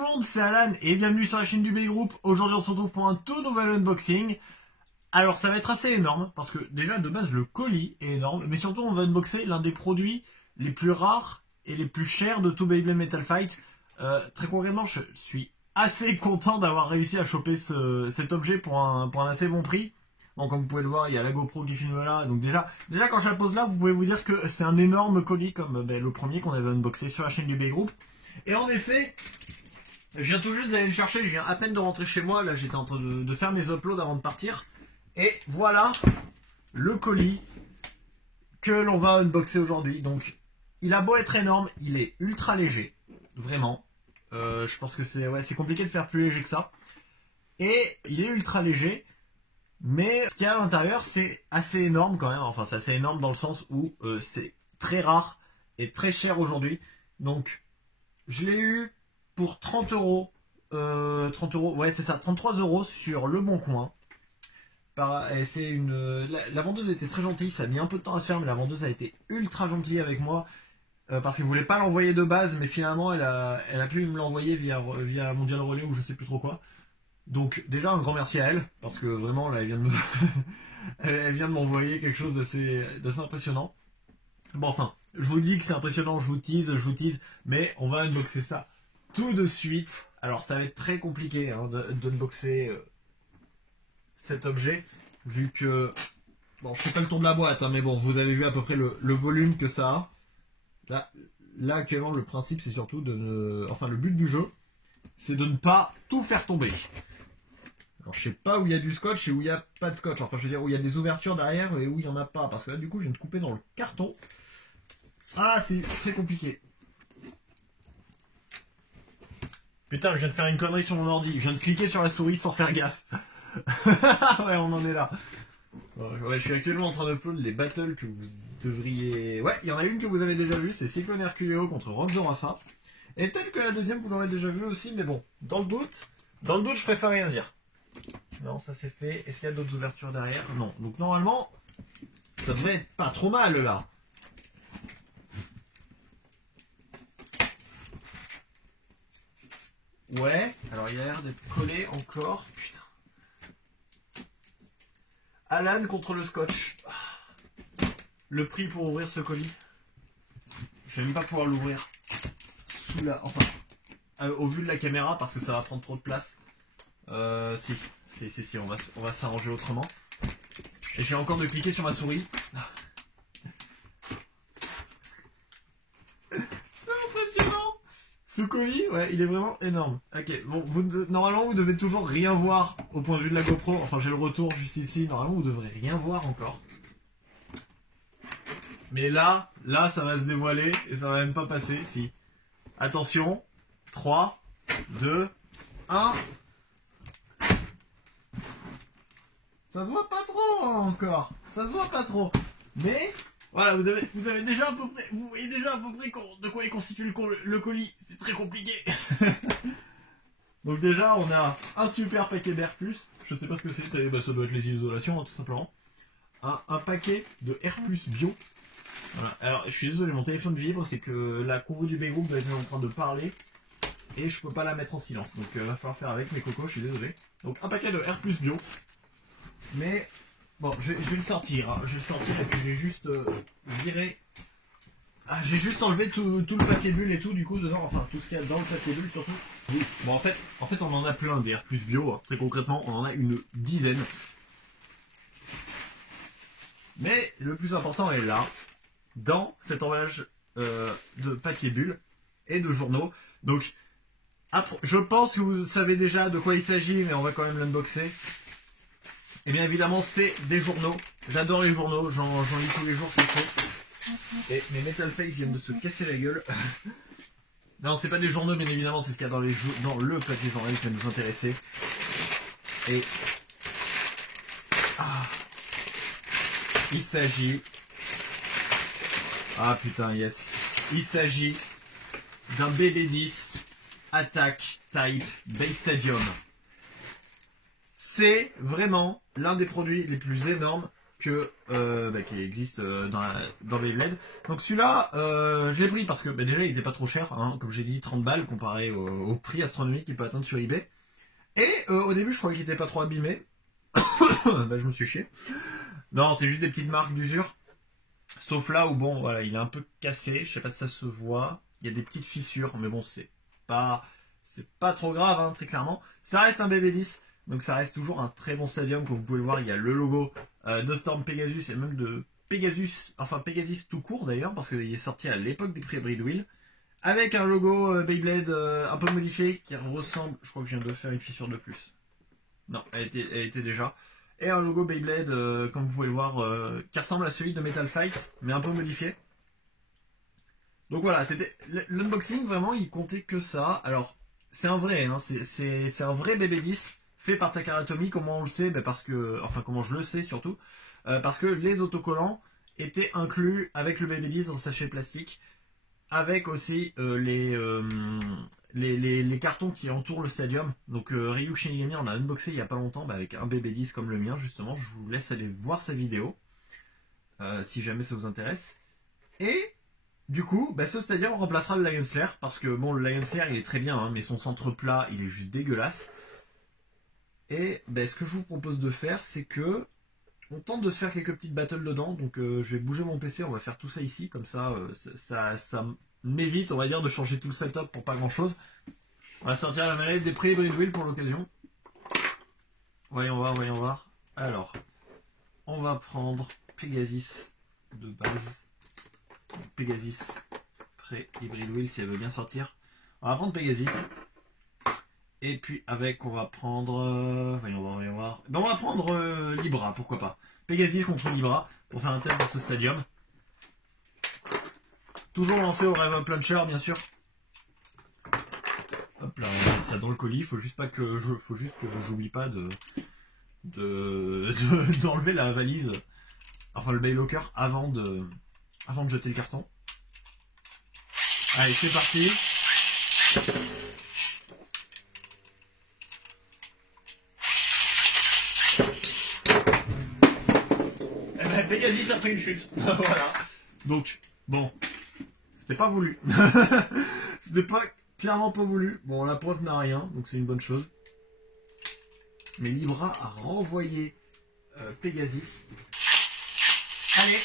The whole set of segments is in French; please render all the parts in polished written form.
le monde, c'est Alan et bienvenue sur la chaîne du B-Group. Aujourd'hui on se retrouve pour un tout nouvel unboxing. Alors ça va être assez énorme parce que déjà de base le colis est énorme, mais surtout on va unboxer l'un des produits les plus rares et les plus chers de tout Beyblade Metal Fight. Très concrètement, je suis assez content d'avoir réussi à choper cet objet pour un assez bon prix. Bon, comme vous pouvez le voir, il y a la GoPro qui filme là, donc déjà quand je la pose là, vous pouvez vous dire que c'est un énorme colis comme le premier qu'on avait unboxé sur la chaîne du B-Group. Et en effet, je viens tout juste d'aller le chercher, je viens à peine de rentrer chez moi, là j'étais en train de faire mes uploads avant de partir. Et voilà le colis que l'on va unboxer aujourd'hui. Donc il a beau être énorme, il est ultra léger, vraiment. Je pense que c'est compliqué de faire plus léger que ça. Et il est ultra léger, mais ce qu'il y a à l'intérieur c'est assez énorme quand même. Enfin c'est assez énorme dans le sens où c'est très rare et très cher aujourd'hui. Donc je l'ai eu pour 30 euros. 30 euros, ouais c'est ça, 33 euros sur Le Bon Coin. La vendeuse était très gentille, ça a mis un peu de temps à se faire, mais la vendeuse a été ultra gentille avec moi. Parce qu'elle voulait pas l'envoyer de base, mais finalement elle a pu me l'envoyer via Mondial Relais ou je sais plus trop quoi. Donc déjà un grand merci à elle, parce que vraiment là elle vient de me elle vient de m'envoyer quelque chose d'assez impressionnant. Bon enfin, je vous dis que c'est impressionnant, je vous tease, mais on va unboxer ça tout de suite. Alors ça va être très compliqué hein, d'unboxer cet objet, vu que... Bon, je fais pas le tour de la boîte, hein, mais bon, vous avez vu à peu près le volume que ça a. Là actuellement, le principe, c'est surtout de ne... Enfin, le but du jeu, c'est de ne pas tout faire tomber. Alors, je sais pas où il y a du scotch et où il n'y a pas de scotch. Enfin, je veux dire, où il y a des ouvertures derrière et où il n'y en a pas. Parce que là, du coup, je viens de couper dans le carton. Ah, c'est très compliqué. Putain, je viens de faire une connerie sur mon ordi. Je viens de cliquer sur la souris sans faire gaffe. Ouais, on en est là. Ouais, je suis actuellement en train d'upload les battles que vous devriez... Ouais, il y en a une que vous avez déjà vue, c'est Cyclone Herculeo contre Rock Zorafa. Et peut-être que la deuxième, vous l'aurez déjà vue aussi, mais bon, dans le doute, je préfère rien dire. Non, ça c'est fait. Est-ce qu'il y a d'autres ouvertures derrière? Non. Donc normalement, ça devrait être pas trop mal, là. Ouais, alors il a l'air d'être collé encore. Putain. Alan contre le scotch. Le prix pour ouvrir ce colis. Je vais même pas pouvoir l'ouvrir sous la... Enfin, au vu de la caméra parce que ça va prendre trop de place. Si, on va s'arranger autrement. Et j'ai encore de cliquer sur ma souris. C'est impressionnant. Ce colis, ouais, il est vraiment énorme. Ok, bon, normalement vous devez toujours rien voir au point de vue de la GoPro. Enfin, j'ai le retour juste ici. Normalement, vous devrez rien voir encore. Mais là, ça va se dévoiler et ça va même pas passer. Si. Attention. 3, 2, 1. Ça se voit pas trop encore. Ça se voit pas trop. Mais... Voilà, vous avez déjà à peu près, vous voyez déjà à peu près de quoi est constitué le colis. C'est très compliqué. Donc déjà, on a un super paquet d'Air+. Je sais pas ce que c'est. Ça doit être les isolations, hein, tout simplement. Un paquet de Air+ bio. Voilà. Alors, je suis désolé, mon téléphone vibre. C'est que la convo du B-Group doit être en train de parler. Et je peux pas la mettre en silence. Donc, va falloir faire avec mes cocos, je suis désolé. Donc, un paquet de Air+ bio. Mais... Bon, je vais le sortir, hein. Je vais le sortir et puis je vais juste virer. Ah, j'ai juste enlevé tout le paquet bulle et tout, du coup, dedans, enfin, tout ce qu'il y a dans le paquet bulle surtout. Oui. Bon, en fait, on en a plein des Air+ bio, hein. Très concrètement, on en a une dizaine. Mais le plus important est là, dans cet emballage de paquet bulle et de journaux. Donc, après, je pense que vous savez déjà de quoi il s'agit, mais on va quand même l'unboxer. Et bien évidemment, c'est des journaux. J'adore les journaux, j'en lis tous les jours, c'est trop. Et mes Metal Face viennent de se casser la gueule. Non, c'est pas des journaux, bien évidemment, c'est ce qu'il y a dans le papier journal qui va nous intéresser. Et... Ah, il s'agit... Ah putain, yes. Il s'agit d'un BB10 Attack Type Base Stadium. C'est vraiment l'un des produits les plus énormes qui existe dans Beyblade. Donc celui-là, je l'ai pris parce que déjà il était pas trop cher, hein, comme j'ai dit, 30 balles comparé au prix astronomique qu'il peut atteindre sur eBay. Et au début je croyais qu'il était pas trop abîmé. Je me suis chié. Non, c'est juste des petites marques d'usure. Sauf là où bon, voilà, il est un peu cassé, je sais pas si ça se voit. Il y a des petites fissures, mais bon, c'est pas trop grave, hein, très clairement. Ça reste un BB10, donc ça reste toujours un très bon stadium. Comme vous pouvez le voir, il y a le logo de Storm Pegasus et même de Pegasus, enfin Pegasus tout court d'ailleurs, parce qu'il est sorti à l'époque des prix Hybrid Wheel, avec un logo Beyblade un peu modifié qui ressemble, je crois que je viens de faire une fissure de plus. Non, elle était déjà. Et un logo Beyblade, comme vous pouvez le voir, qui ressemble à celui de Metal Fight, mais un peu modifié. Donc voilà, c'était l'unboxing, vraiment, il comptait que ça. Alors, c'est un vrai, hein, c'est un vrai BB10 fait par Takara Tomy. Comment on le sait? Parce que, enfin, comment je le sais surtout, parce que les autocollants étaient inclus avec le BB10 dans sachet plastique, avec aussi les cartons qui entourent le stadium. Donc Ryu Shinigami on a unboxé il n'y a pas longtemps avec un BB10 comme le mien justement. Je vous laisse aller voir sa vidéo si jamais ça vous intéresse. Et du coup, ce stadium remplacera le Lion Slayer parce que bon, le Lion Slayer il est très bien, hein, mais son centre plat il est juste dégueulasse. Et ce que je vous propose de faire, c'est que on tente de se faire quelques petites battles dedans. Donc je vais bouger mon PC, on va faire tout ça ici, comme ça ça m'évite, on va dire, de changer tout le setup pour pas grand chose. On va sortir la manette des prix Hybrid Wheel pour l'occasion. Voyons voir. Alors, on va prendre Pegasus de base. Pegasus pré-Hybrid Wheel si elle veut bien sortir. On va prendre Pegasus. Et puis avec, on va prendre... voyons voir. On va prendre Libra, pourquoi pas. Pegasus contre Libra pour faire un test dans ce stadium. Toujours lancé au Rev Up Launcher, bien sûr. Hop là, on va mettre ça dans le colis. Faut juste que j'oublie pas d'enlever la valise, enfin le bay locker avant de jeter le carton. Allez, c'est parti. Pegasus a pris une chute. Voilà. Donc, bon, c'était pas voulu. C'était clairement pas voulu. Bon, la preuve n'a rien, donc c'est une bonne chose. Mais Libra a renvoyé Pegasus. Allez.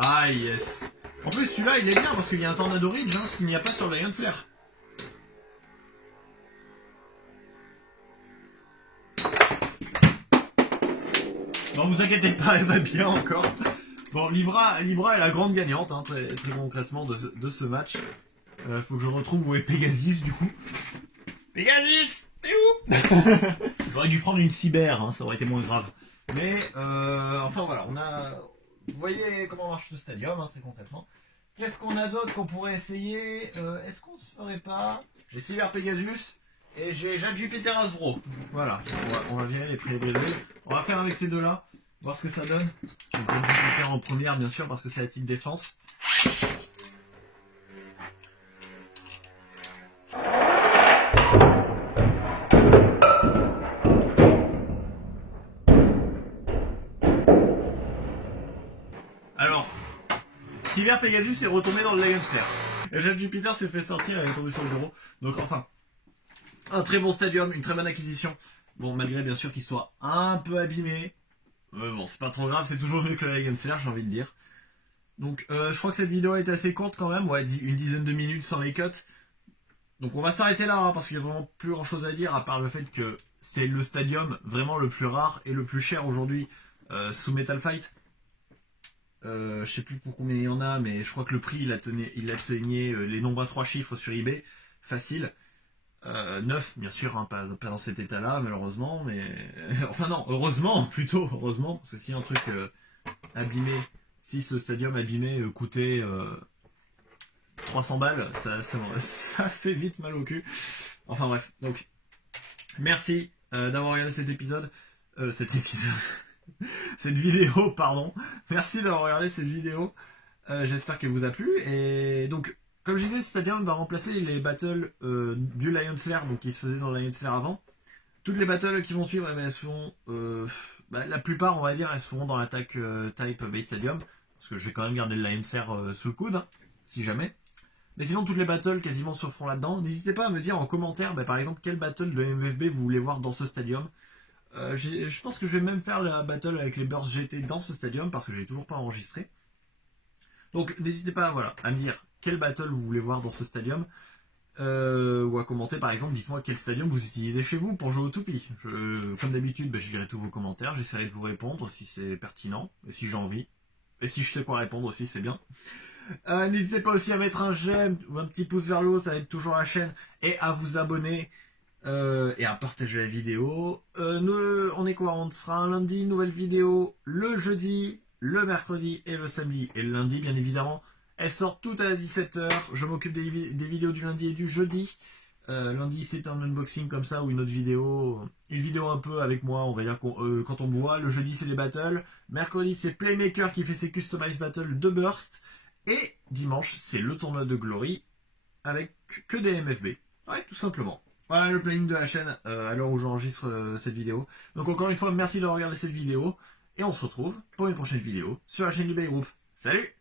Ah yes. En plus, celui-là, il est bien parce qu'il y a un Tornado Ridge, hein, ce qu'il n'y a pas sur le Lion Slayer. Non, vous inquiétez pas, elle va bien encore. Bon, Libra est la grande gagnante, hein, très bon classement de ce match. Faut que je retrouve où est Pegasus du coup. Pegasus, t'es où? J'aurais dû prendre une cyber, hein, ça aurait été moins grave. Mais enfin voilà, vous voyez comment marche ce stadium, hein, très concrètement. Qu'est-ce qu'on a d'autre qu'on pourrait essayer? Est-ce qu'on se ferait pas? J'ai Cyber Pegasus et j'ai Jade Jupiter Hasbro. Voilà, on va virer les prix hybridés. On va faire avec ces deux-là, voir ce que ça donne. Donc Jade Jupiter en première, bien sûr, parce que c'est la type défense. Alors, Cyber Pegasus est retombé dans le Lion Slayer. Et Jade Jupiter s'est fait sortir, elle est tombée sur le bureau. Donc enfin, un très bon stadium, une très bonne acquisition. Bon, malgré bien sûr qu'il soit un peu abîmé. Bon, c'est pas trop grave, c'est toujours mieux que le Lion Slayer, j'ai envie de dire. Donc je crois que cette vidéo est assez courte quand même, ouais, une dizaine de minutes sans les cuts. Donc on va s'arrêter là, hein, parce qu'il n'y a vraiment plus grand chose à dire, à part le fait que c'est le stadium vraiment le plus rare et le plus cher aujourd'hui sous Metal Fight. Je sais plus pour combien il y en a, mais je crois que le prix il atteignait les nombres à 3 chiffres sur eBay, facile. 9 bien sûr, hein, pas dans cet état là malheureusement, mais enfin non, heureusement plutôt, heureusement, parce que si un truc abîmé, si ce stadium abîmé coûtait 300 balles, ça fait vite mal au cul. Enfin bref, donc merci d'avoir regardé cet épisode, cette vidéo, pardon. Merci d'avoir regardé cette vidéo. J'espère qu'elle vous a plu. Et donc, comme je disais, ce stadium va remplacer les battles du Lion Slayer, donc qui se faisaient dans le Lion Slayer avant. Toutes les battles qui vont suivre, eh ben, elles seront, la plupart, on va dire, elles seront dans l'attaque type Base Stadium, parce que je vais quand même garder le Lionsr sous le coude, hein, si jamais. Mais sinon, toutes les battles quasiment se feront là-dedans. N'hésitez pas à me dire en commentaire, par exemple, quelle battle de MFB vous voulez voir dans ce stadium. Je pense que je vais même faire la battle avec les Burst GT dans ce stadium, parce que j'ai toujours pas enregistré. Donc, n'hésitez pas voilà, à me dire quelle battle vous voulez voir dans ce stadium. Ou à commenter par exemple, dites-moi quel stadium vous utilisez chez vous pour jouer au toupie. Comme d'habitude, je lirai tous vos commentaires, j'essaierai de vous répondre si c'est pertinent, et si j'ai envie. Et si je sais quoi répondre aussi, c'est bien. N'hésitez pas aussi à mettre un j'aime ou un petit pouce vers le haut, ça aide toujours la chaîne, et à vous abonner, et à partager la vidéo. On est quoi? On sera un lundi, nouvelle vidéo le jeudi, le mercredi et le samedi. Et le lundi, bien évidemment, elles sortent toutes à 17h. Je m'occupe des vidéos du lundi et du jeudi. Lundi, c'est un unboxing comme ça ou une autre vidéo. Une vidéo un peu avec moi, on va dire quand on me voit. Le jeudi, c'est les battles. Mercredi, c'est Playmaker qui fait ses customized battles de Burst. Et dimanche, c'est le tournoi de Glory avec que des MFB. Ouais, tout simplement. Voilà le planning de la chaîne à l'heure où j'enregistre cette vidéo. Donc encore une fois, merci d'avoir regardé cette vidéo. Et on se retrouve pour une prochaine vidéo sur la chaîne du Bay Group. Salut!